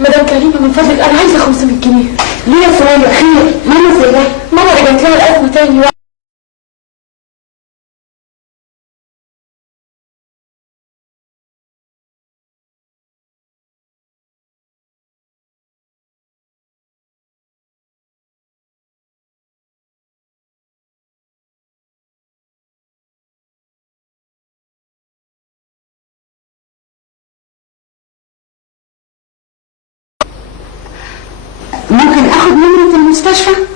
مدام كريمه من فضلك انا عايزه 500 جنيه. ليه يا سوريا؟ خير؟ ماما زي ده؟ ماما رجعت لها الازمه تاني. ممكن اخد نمرة المستشفى؟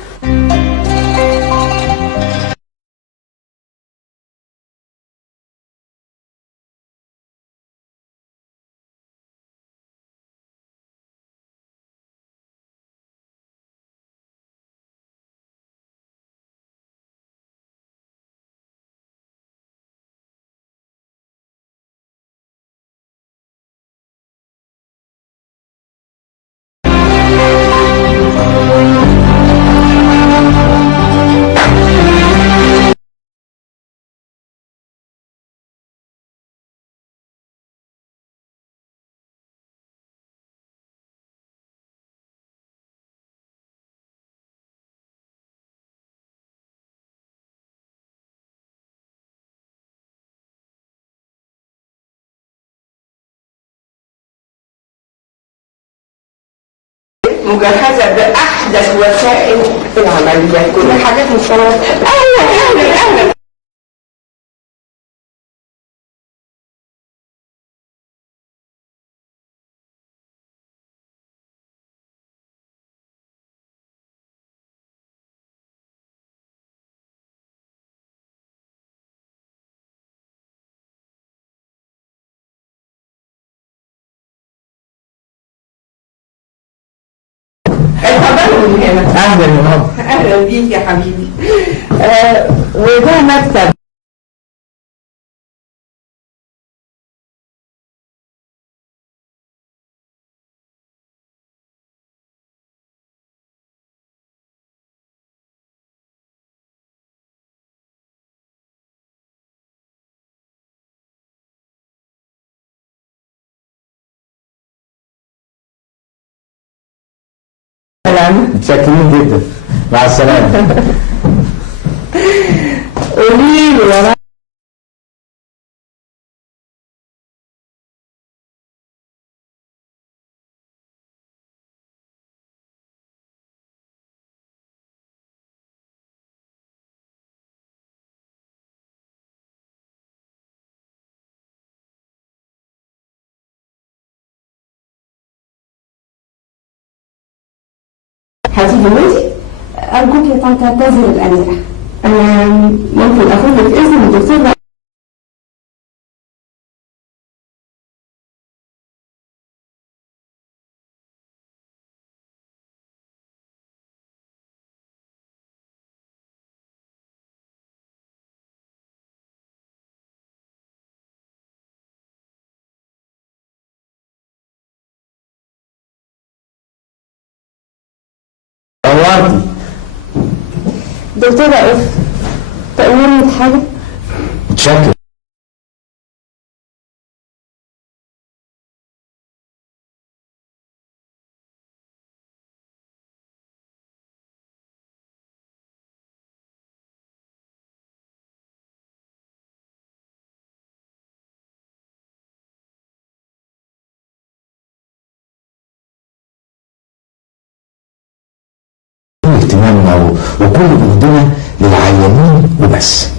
مجهزة بأحدث وسائل العملية، كل حاجات مستوردة. أهلا أهلا أهلا. اتفضلوا من هنا. اهلا يا ماما. أهلا بيك يا حبيبي. وده مكتب. متشكرين جدا. مع السلامة. قولي لي يا هتيجي وانتي؟ ارجوك يا طنط اعتذر القلق. انا ممكن اخد لك اذن الدكتور؟ نورتي. دكتورة اف تأمرني بحاجة؟ متشكر. اهتمامنا وكل جهدنا للعيانين وبس.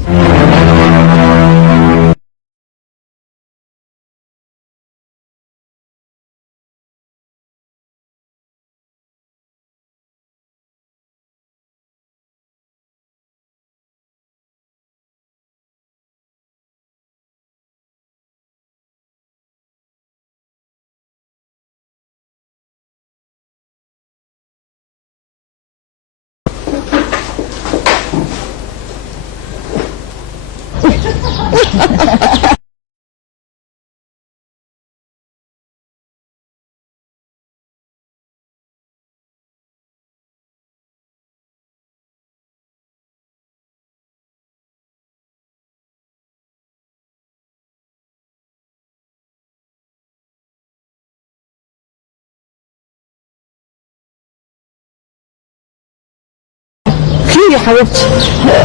حبيبتي.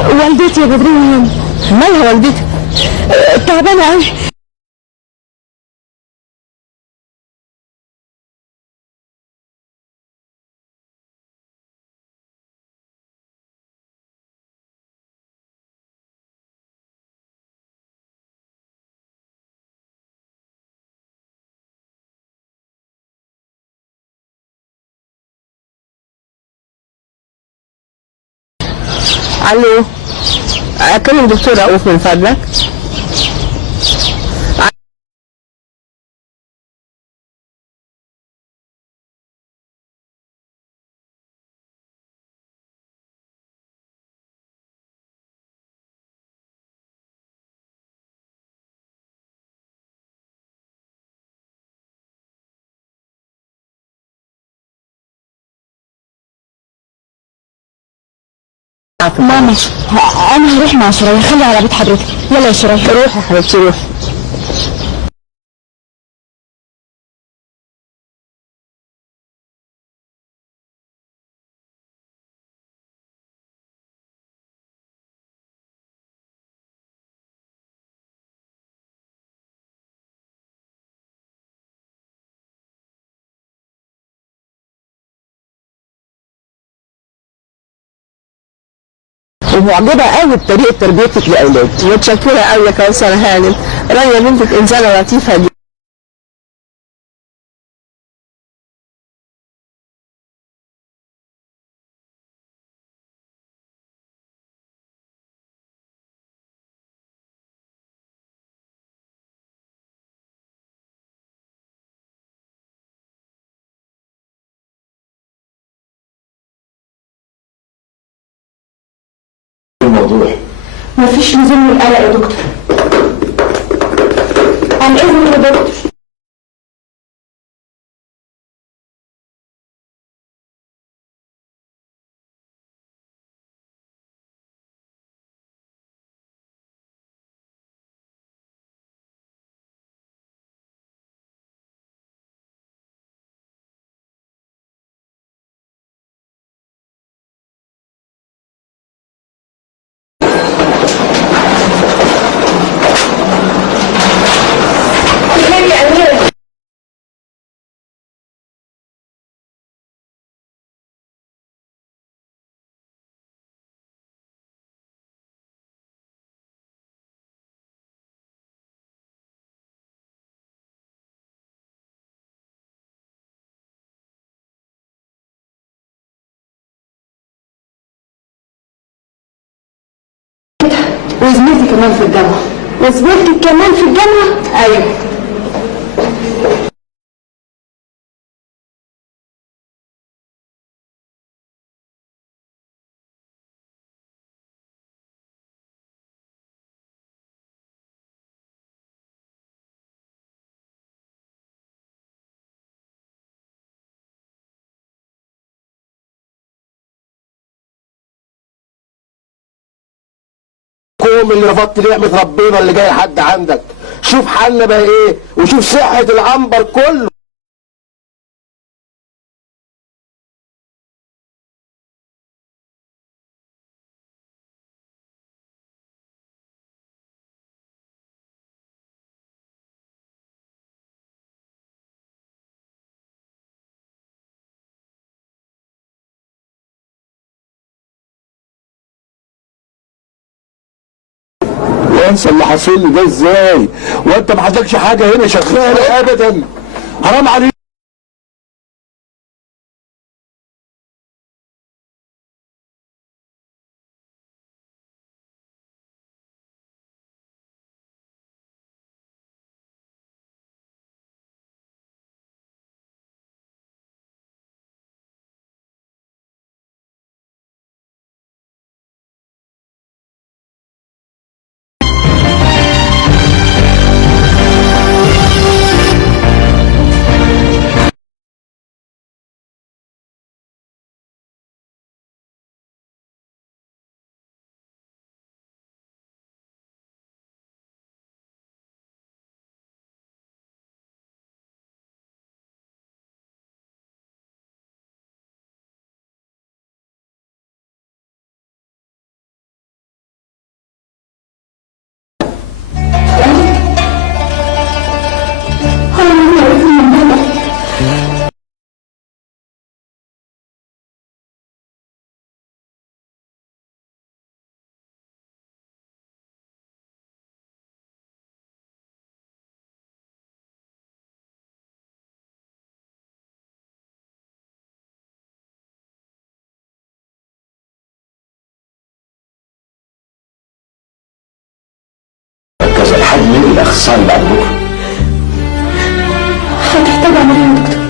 والدتي يا بدرية مالها والدتي؟ تعبانة قوي. الو، اكلم دكتور رؤوف من فضلك. ماما انا هروح مع شرايح، خلي على بيت حضرتك. يلا يا شرايح. روحي يا حبيبتي روحي. ومعجبة قوي بطريقة تربيتك لأولادك. متشكرة قوي يا كوثر هانم. رانيا بنتك إنسانة لطيفة جدا. الموضوع مفيش لزوم للقلق يا دكتور. عن اذنك يا دكتور. وزميلتي كمان في الجامعة. وزميلتي كمان في الجامعة؟ ايوه. اللي رفضت نعمة ربنا اللي جاي حد عندك. شوف حالنا بقى ايه، وشوف صحة العنبر كله. انسى اللي حاصل لي ده ازاي؟ وانت ما عندكش حاجه هنا شغاله ابدا. حرام عليك. اخصائي بعد بكره. هتحتاج عملية يا دكتور.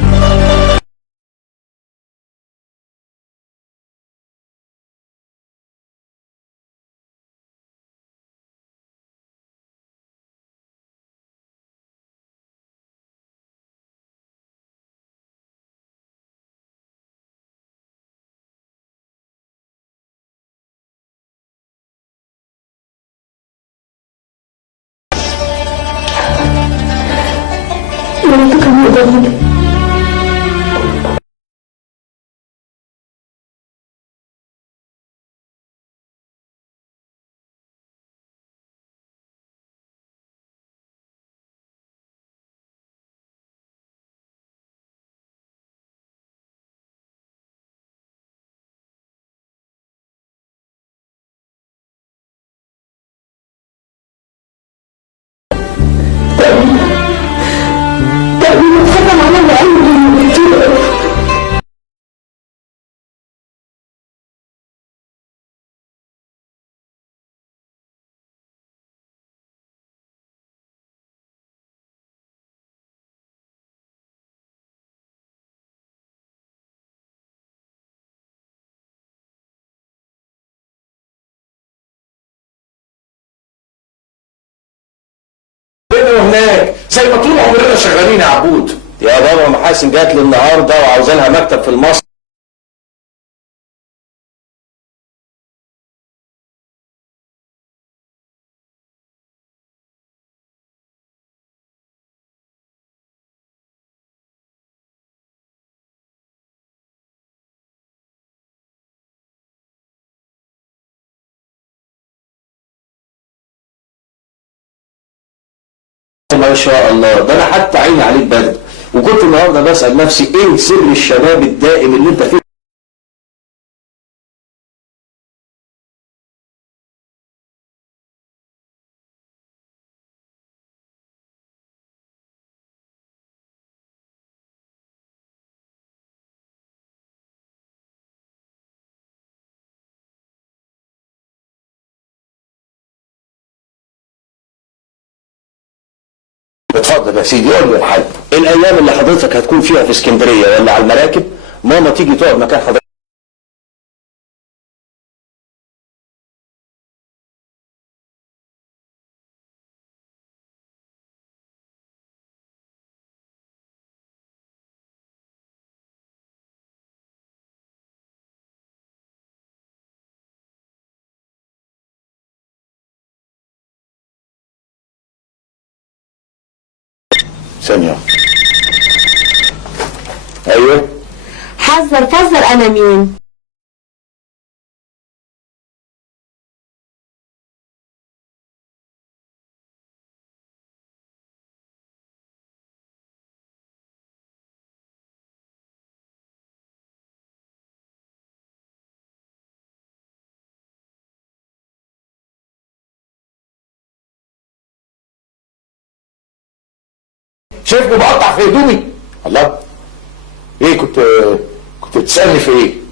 مراتك المقدرة. تقريبا اتحكم على العلم بالدكتور. هنا وهناك زي ما طول عمرنا شغالين يا عبود. يا بابا محاسن جات لي النهارده وعاوزة لها مكتب في المصر. ما شاء الله، ده انا حتى عيني عليك برد، وكنت النهارده بسأل نفسي ايه سر الشباب الدائم اللي انت فيه. اتفضل يا سيدي، قول لي الحل. الايام اللي حضرتك هتكون فيها في اسكندريه ولا على المراكب، ماما تيجي تقعد مكان حضرتك. ثانيه. ايوه. حذر فذر انا مين؟ شايفني بقطع في هدومي؟ الله، ايه كنت بتسألني في ايه؟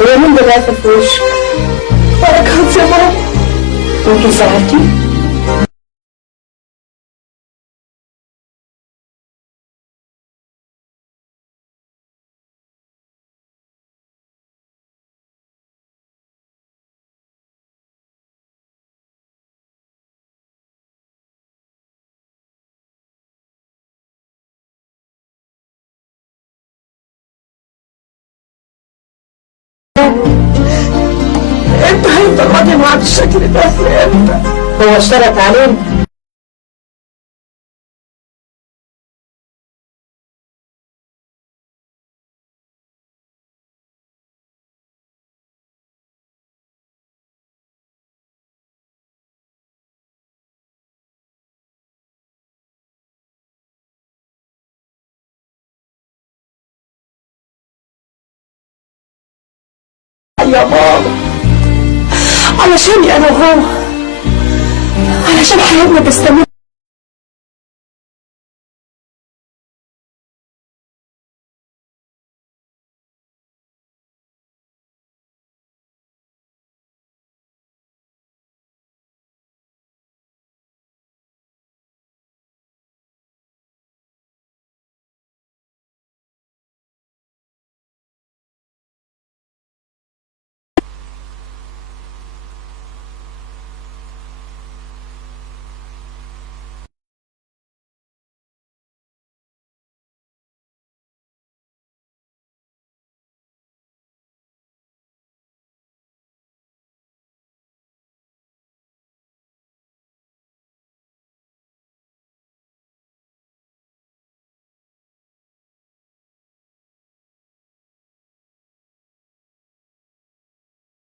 هو مين ده قافل في وشك؟ بركات يا بابا. ممكن ساعتي؟ انت هيفضل راضي معاه بالشكل ده امتى؟ هو اشترط علينا. يا ماما، علشاني انا وهو، علشان حياتنا تستمر.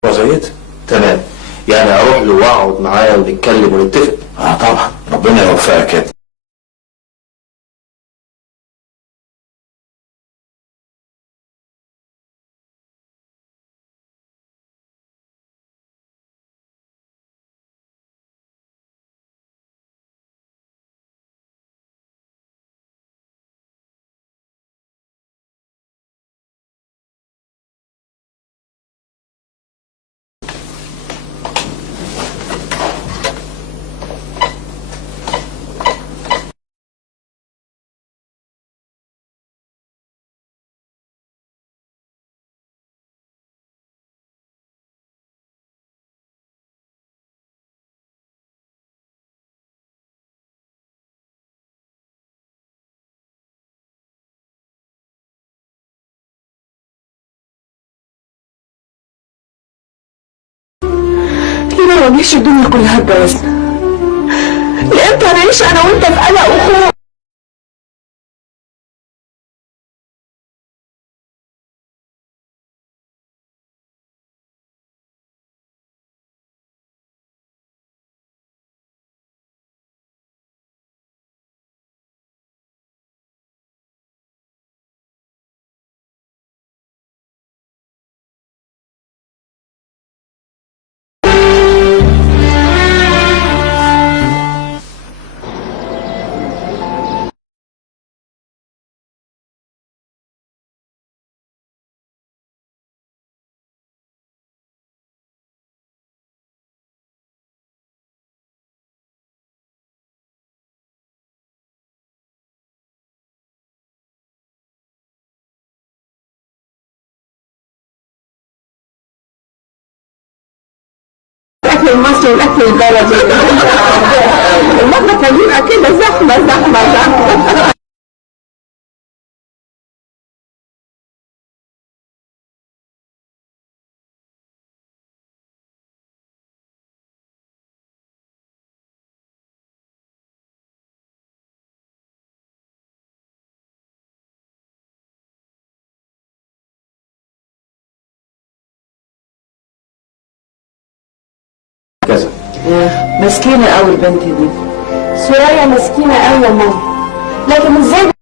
وزيت تمام، يعني اروح له واقعد معاه ونتكلم ونتفق. طبعا، ربنا يوفقك يا ابني. ليه ما نواجهش الدنيا كلها بجوازنا؟ لامتى هنعيش انا وانت في قلق وخوف؟ الاكل المصري والاكل البلدي المطبخ كان بيبقى كده زحمه زحمه زحمه. كذا. مسكينه قوي البنت دي. سوريا مسكينة قوي يا ماما، لكن ازاي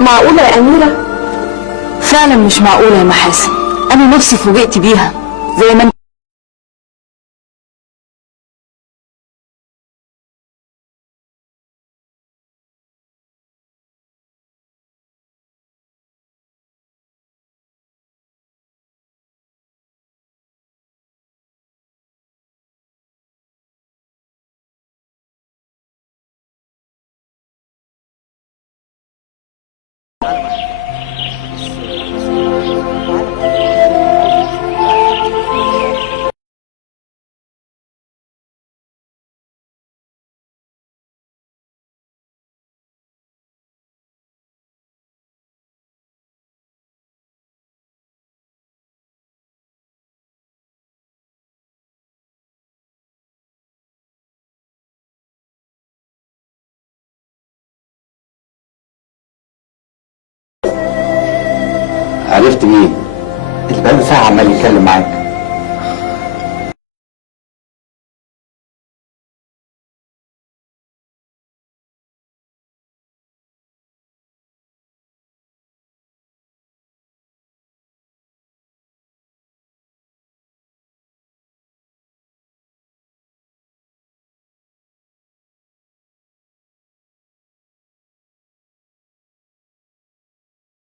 معقولة يا أميرة؟ فعلا مش معقوله يا محاسن، انا نفسي فوجئت بيها زي ما عرفت مين؟ اللي بقاله ساعة عمال يتكلم معاك.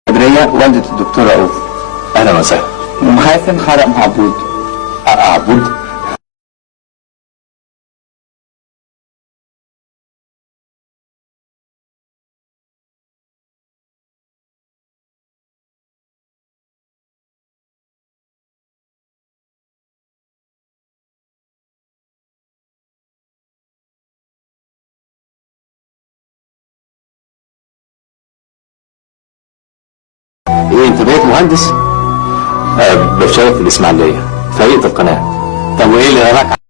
بدرية والدة الدكتورة أوف. اهلا وسهلا. محاسن حرق معبود. عبود. ايه انت بقيت مهندس؟ بشتغل في الاسماعيليه في هيئه القناه. طب وايه اللي هناك؟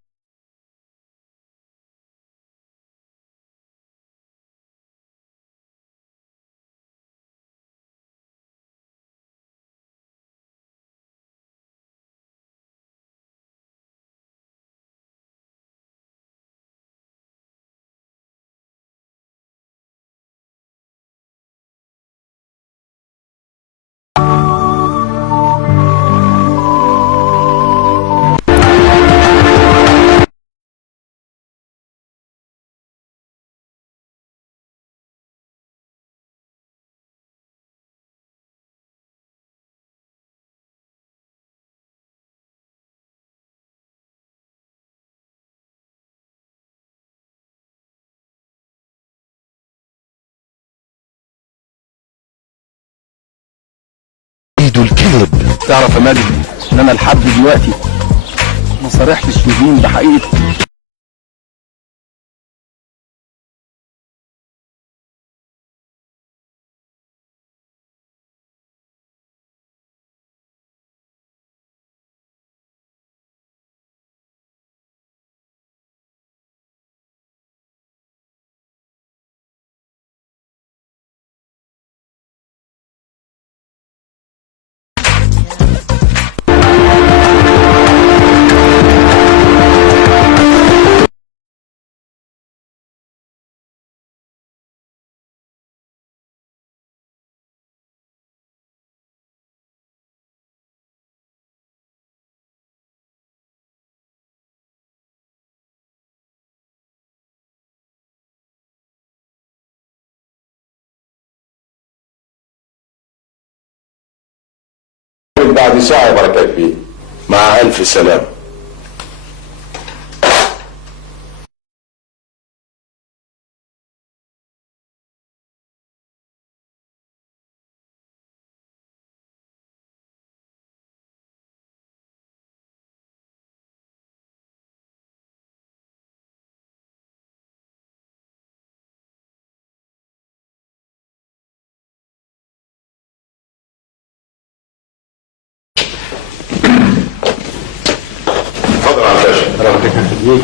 الكذب. تعرف يا ماجد ان انا لحد دلوقتي ما صرحتش لدين بحقيقه بعد ساعة بركات بيه. مع ألف سلامة. اتفضل على الباشا. ربنا يخليك.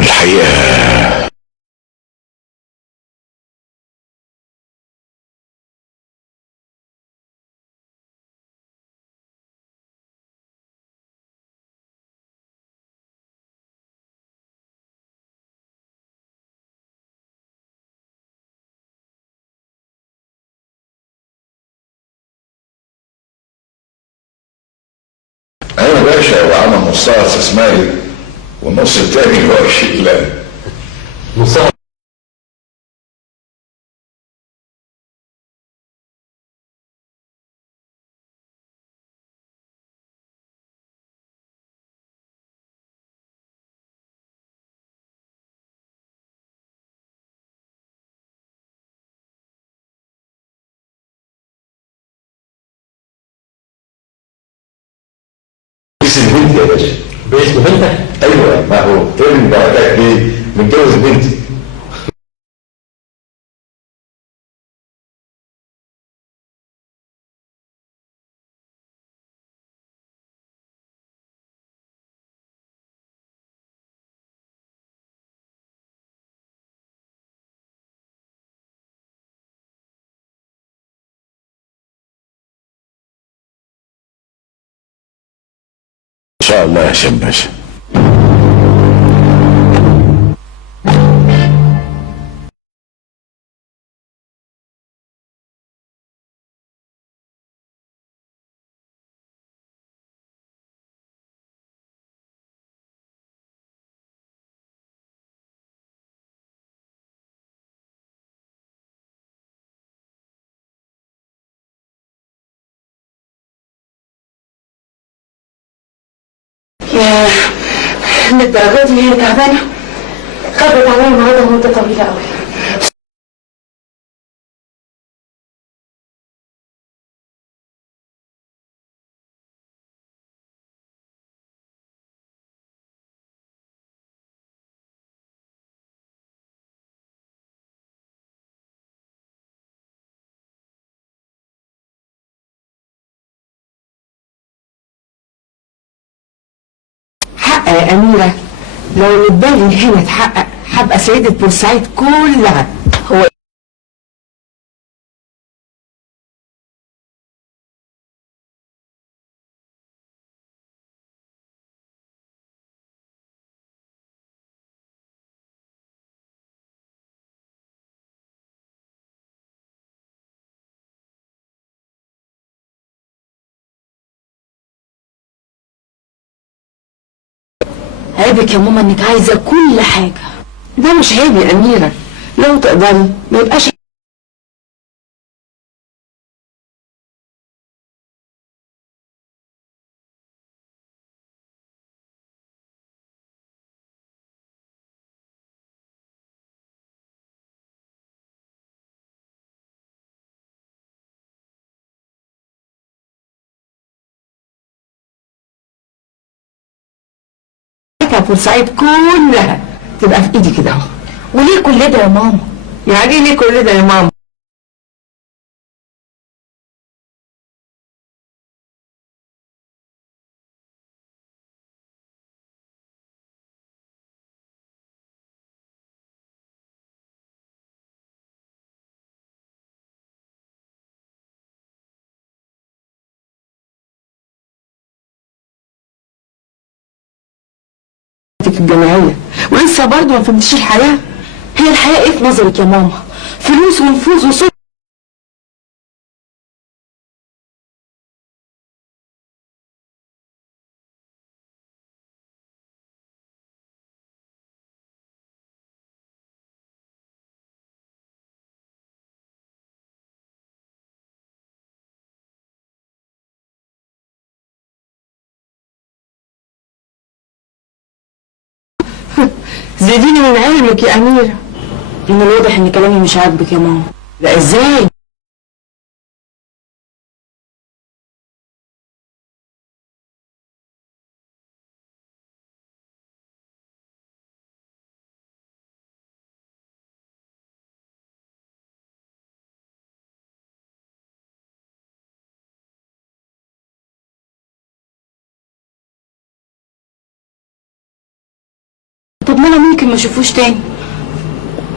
الحقيقة ايوه يا باشا، وعمل نصها اسماعيل والنص التاني هو الشيلان. نصها باسم بنتي يا باشا. باسم بنتك؟ ايوه، ما هو ابن بقى ليه متجوز بنتي. ان شاء الله يا هشام باشا. يا للدرجة دي هي تعبانة؟ خبت عليا النهارده مدة طويلة قوي. حق يا أميرة، لو بالي هنا اتحقق هبقى سيدة بورسعيد كلها. هو عيبك يا ماما انك عايزة كل حاجة. ده مش عيب يا أميرة، لو تقدري ما يبقاش. بورسعيد كلها تبقى في ايدي كده اهو. وليه كل ده يا ماما؟ يعني ليه كل ده يا ماما؟ في الجمعية ولسه برضه ما فهمتيش الحياة. هي الحياة ايه في نظرك يا ماما؟ فلوس ونفوذ وسلطة. زيديني من علمك يا أميرة. من الواضح ان كلامي مش عاجبك يا ماما. لا ازاي؟ طب ما انا ممكن ما اشوفوش تاني،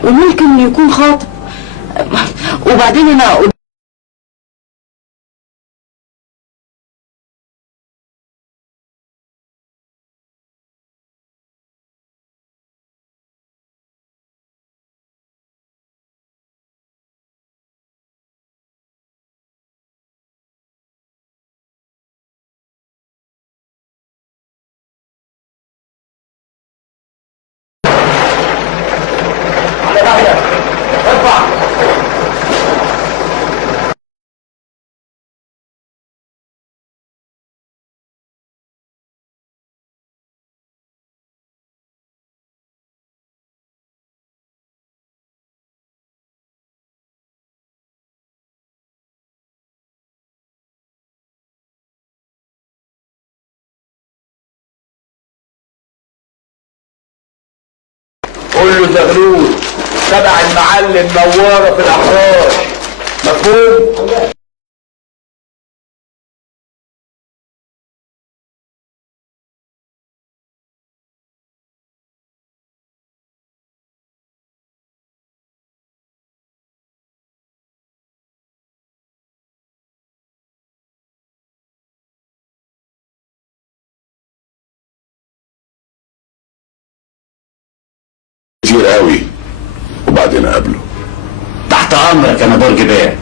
وممكن يكون خاطب، وبعدين انا زغلول تبع المعلم نواره في الاحراج. مفهوم؟ كتير قوي وبعدين اقابله. تحت امرك يا برج بيه.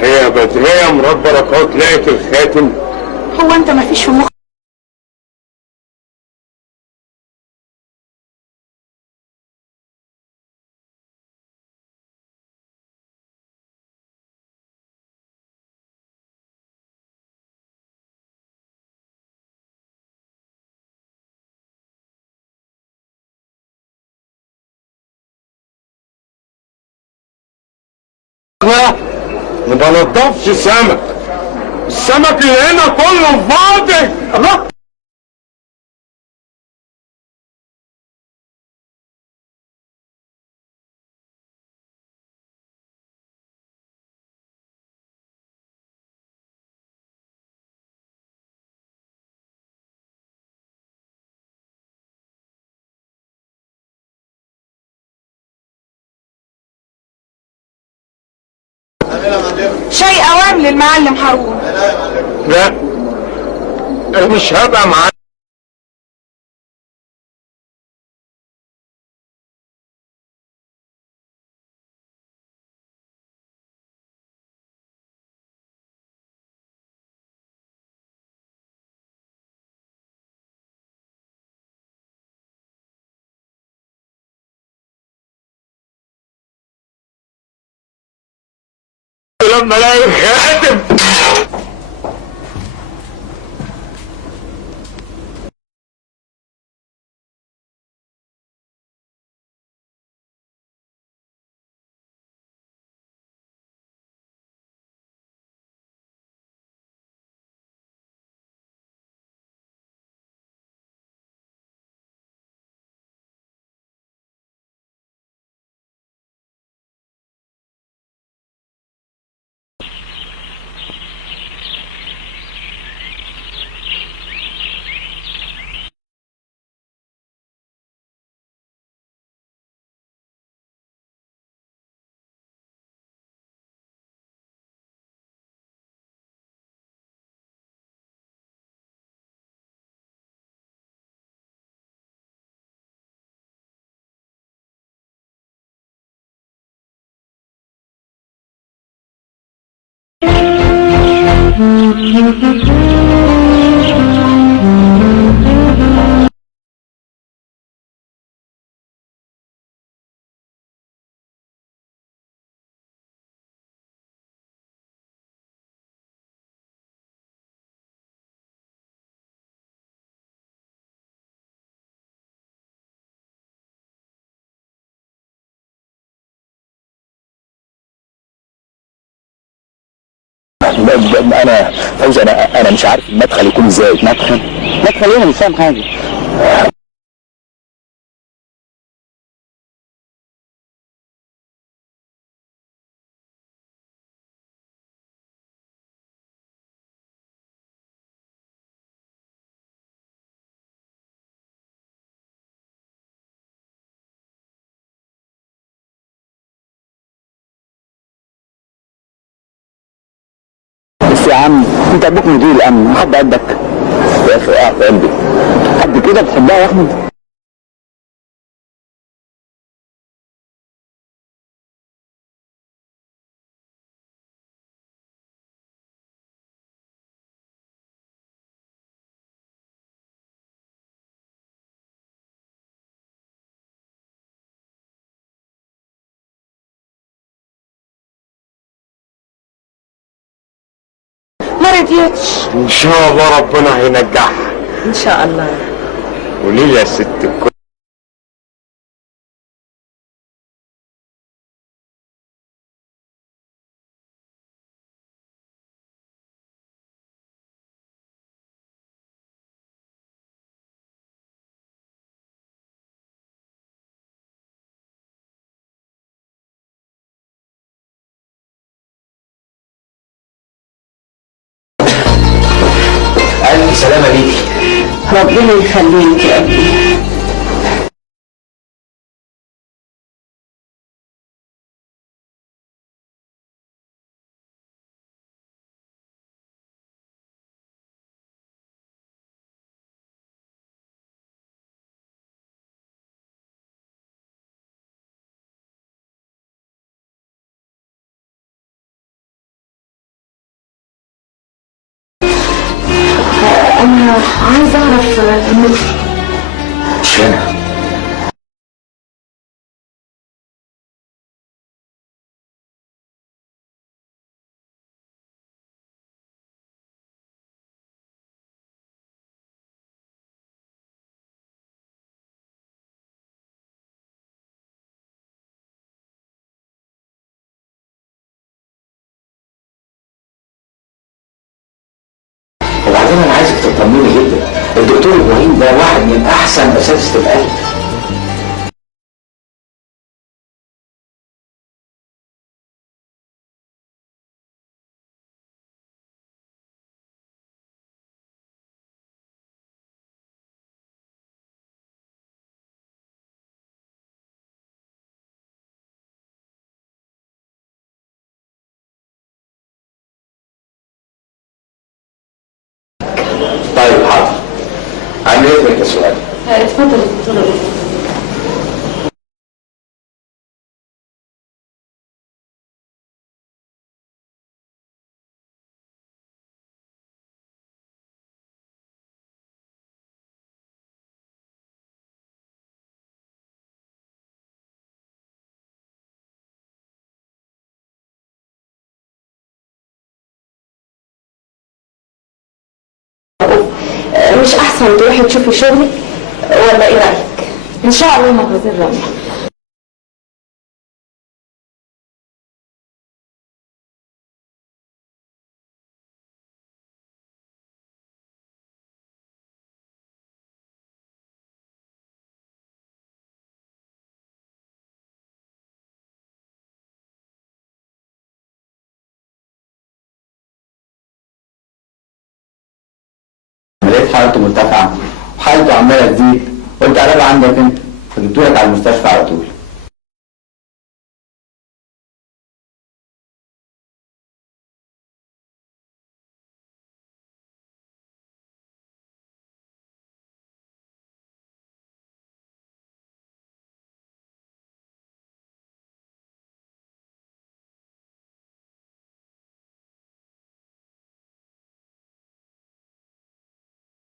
هي بدرية مراد بركات لقيت الخاتم. هو انت ما فيش في مخك ما بنضفش سمك. السمك اللي هنا كله فاضي. الله. شيء اوام للمعلم هارون. لا انا مش هبقى معاك. لما الاقي الخاتم. انا فوزي، انا مش عارف المدخل يكون ازاي. مدخل ايه؟ انا مش فاهم حاجه. بس يا عم انت ابوك مدير الامن، حد قدك يا اخي اعرف قلبي. قد كده بتحبها يا احمد؟ ما رضيتش. ان شاء الله ربنا هينجحها. ان شاء الله. قولي لي يا ست الكل، الف سلامه ليكي. ربنا يخليك يا ابني. انا عايزه اعرف مش هنا. وبعدين انا عايزك تطمني جدا، الدكتور ابراهيم ده واحد من احسن اساتذه القلب. طيب حاضر. عن اذنك يا سؤال. اتفضل يا دكتور. مش احسن تروحي تشوفي شغلك ولا ايه رايك؟ ان شاء الله مغازيل رامي. لقيت حالته مرتفعه وحالته عماله تزيد، قلت قلب عندك انت، فجبتولك على المستشفى على طول.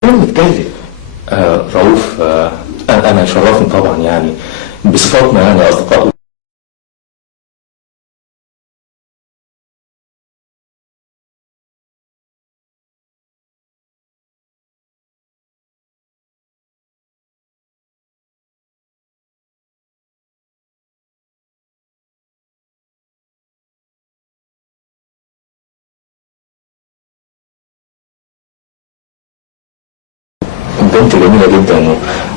مين بيتكلم؟ رؤوف، انا شرفني طبعا يعني بصفتنا يعني اصدقاء. بنت جميلة جدا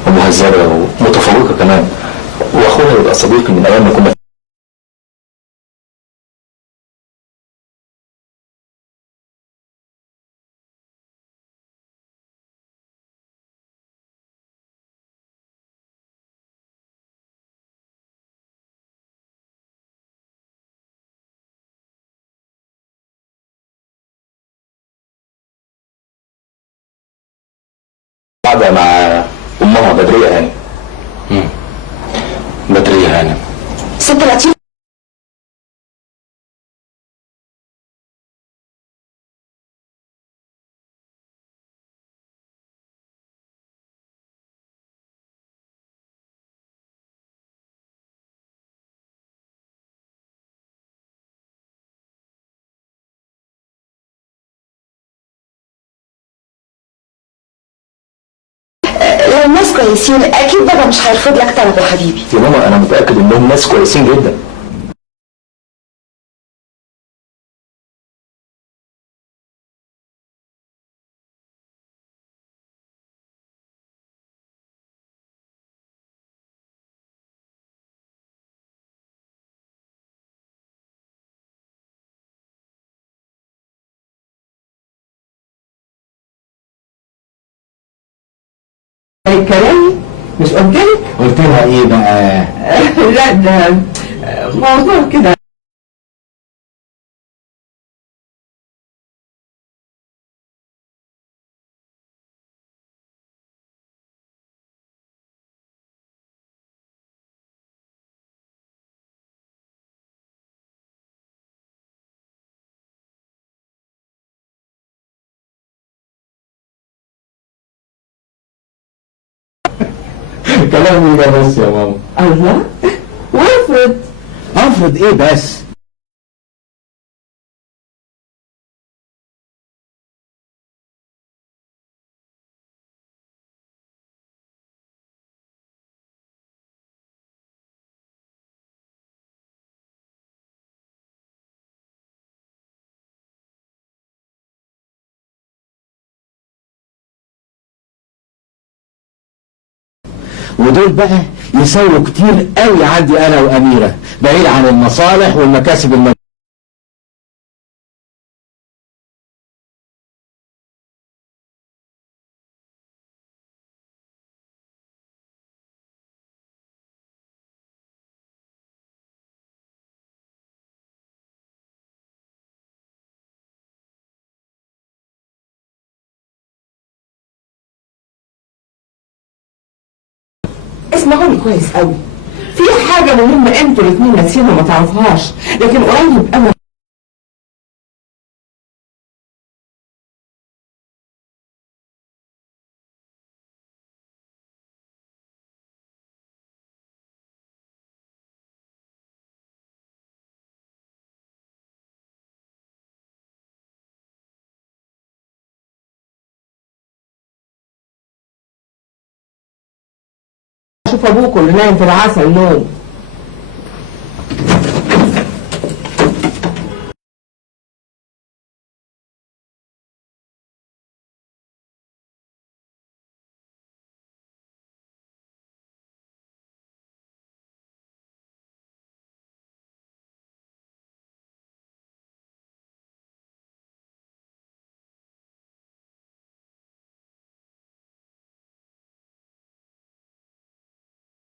ومهذبة ومتفوقة كمان، واخوها يبقى صديقي من ايام ما كنا قاعدة مع امها بدرية هانم. بدرية هانم ست لطيف. لو الناس كويسين اكيد بابا مش هيرفض لك طلب يا حبيبي. يا ماما انا متاكد انهم ناس كويسين جدا. كلامي مش قلت لك؟ قلت لها ايه بقى؟ لا ده موضوع كده. كلام ده بس يا ماما. الله، وافرض افرض ايه بس؟ ودول بقى يساووا كتير قوي عندي انا واميره، بعيد عن المصالح والمكاسب اسمعوني كويس قوي. في حاجة مهمة انتوا الاثنين ناسينها ما تعرفوهاش، لكن قريب قوي اشوف ابوكم اللي نايم في العسل نوم.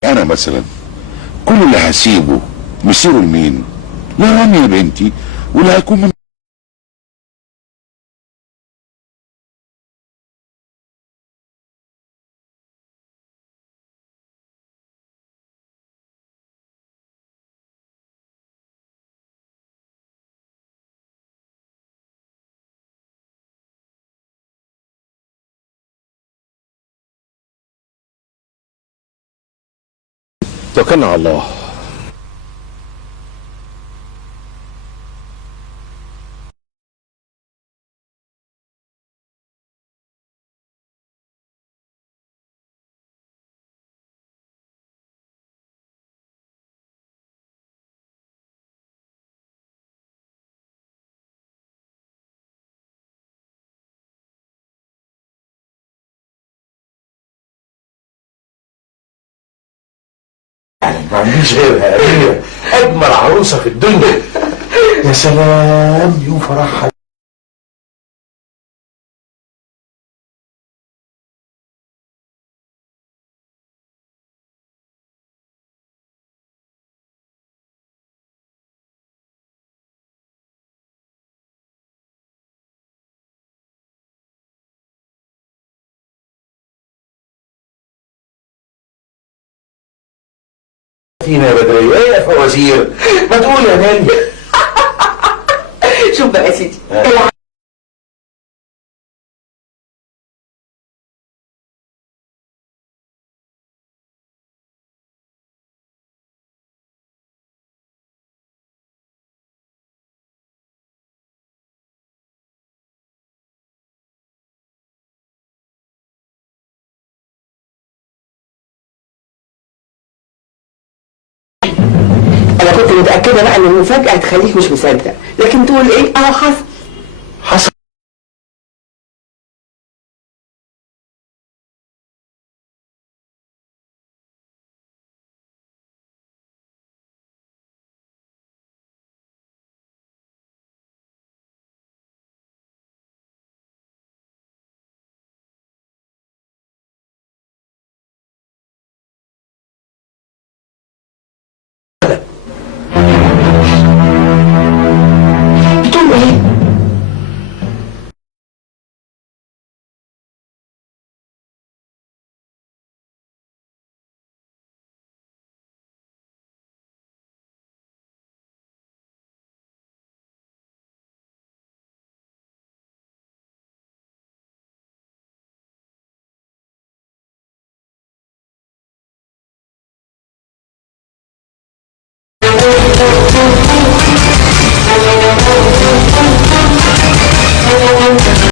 انا مثلا كل اللي هسيبه مصيره لمين؟ لرامي يا بنتي، واللي هيكون من توكلنا على الله. ما عنديش غيرها أميرة، أجمل عروسة في الدنيا. يا سلام يوم فرحها. فينا يا بدرية، ايه يا فوازير؟ ما تقول يا ناني. شوف بقى يا سيدي، انا كنت متاكده بقى ان المفاجاه هتخليك مش مصدق، لكن تقول ايه؟ اه حصل. حصل